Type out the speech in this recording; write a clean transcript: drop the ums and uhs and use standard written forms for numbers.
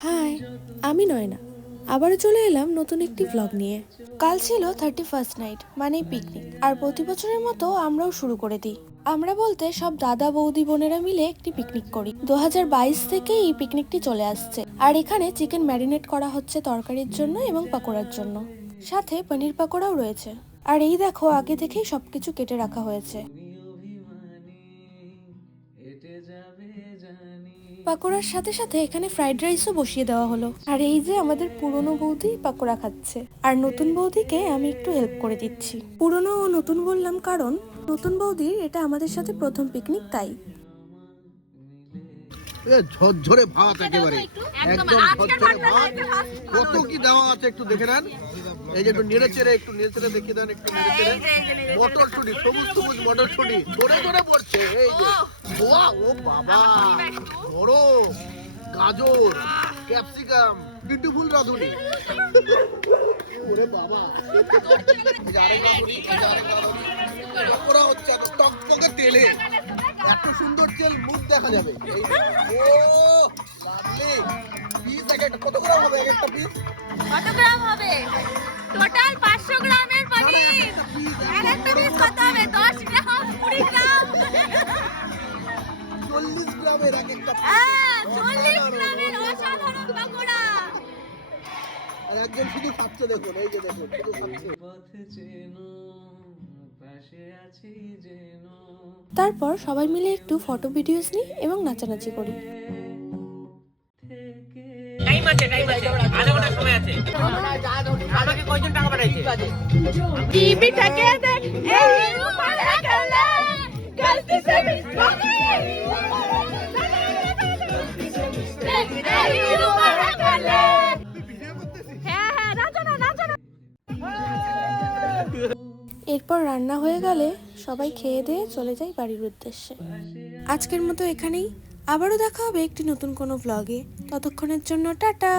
High, আমি নয়না। আবারও চলে এলাম নতুন একটি ভ্লগ নিয়ে। কাল ছিল 31st নাইট, মানেই পিকনিক। আর প্রতি বছরের মতো আমরাও শুরু করে দিই। আমরা বলতে সব দাদা বৌদি বোনেরা মিলে একটি পিকনিক করি। 2022 থেকে এই পিকনিকটি চলে আসছে। আর এখানে চিকেন ম্যারিনেট করা হচ্ছে তরকারির জন্য এবং পাকোড়ার জন্য, সাথে পনির পাকোড়াও রয়েছে। আর এই দেখো, আগে থেকেই সবকিছু কেটে রাখা হয়েছে। পাকোড়ার সাথে সাথে এখানে ফ্রাইড রাইসও বসিয়ে দেওয়া হলো। আর এই যে আমাদের পুরনো বৌদি পাকোড়া খাচ্ছে, আর নতুন বৌদিকে আমি একটু হেল্প করে দিচ্ছি। পুরনো ও নতুন বললাম কারণ নতুন বৌদির এটা আমাদের সাথে প্রথম পিকনিক, তাই। ঝরঝরে ভাত, একেবারে একদম ঝরঝরে ভাত। কত কি দেওয়া আছে একটু দেখে নেন। এই যে একটু নেড়ে চেড়ে দেখিয়ে দেন, একটু নেড়ে চেড়ে। মটরশুঁটি, সবুজ সবুজ মটরশুঁটি ধরে ধরে পড়ছে। এই যে ও বাবা, বড় গাজর, ক্যাপসিকাম, বিউটিফুল রাঁধুনি। ওরে বাবা, আরেক রাঁধুনি, পকোড়া হচ্ছে টকটকে তেলে। এত সুন্দর তেল, মুখ দেখা যাবে। ও লাভলি। পিস কত গ্রাম হবে? এক একটা পিস কত গ্রাম হবে? টোটাল 500 গ্রামের পনির। আর একটা পিস কত হবে? 10 গ্রাম, 20 গ্রাম, 40 গ্রামের এক একটা পিস। হ্যাঁ, 40 গ্রামের অসাধারণ পাকোড়া। আর একজন শুধু খাচ্ছে, দেখুন, এই যে দেখুন, শুধু খাচ্ছে। তারপর সবাই মিলে একটু ফটো ভিডিওস নিই এবং নাচানাচি করি। টাইম আছে, আধা ঘন্টা সময় আছে। আমাকে কয়জন টাকা পাঠাইছে? টিভিটাকে দেখ, এই উপরে গেলে গলতি সে মিস হো গই। এই উপরে গেলে, হ্যাঁ হ্যাঁ, নাচো না। এরপর রান্না হয়ে গেলে সবাই খেয়ে দিয়ে চলে যাই বাড়ির উদ্দেশ্যে। আজকের মতো এখানেই। আবারও দেখা হবে একটি নতুন কোনো ভ্লগে। ততক্ষণের জন্য টাটা।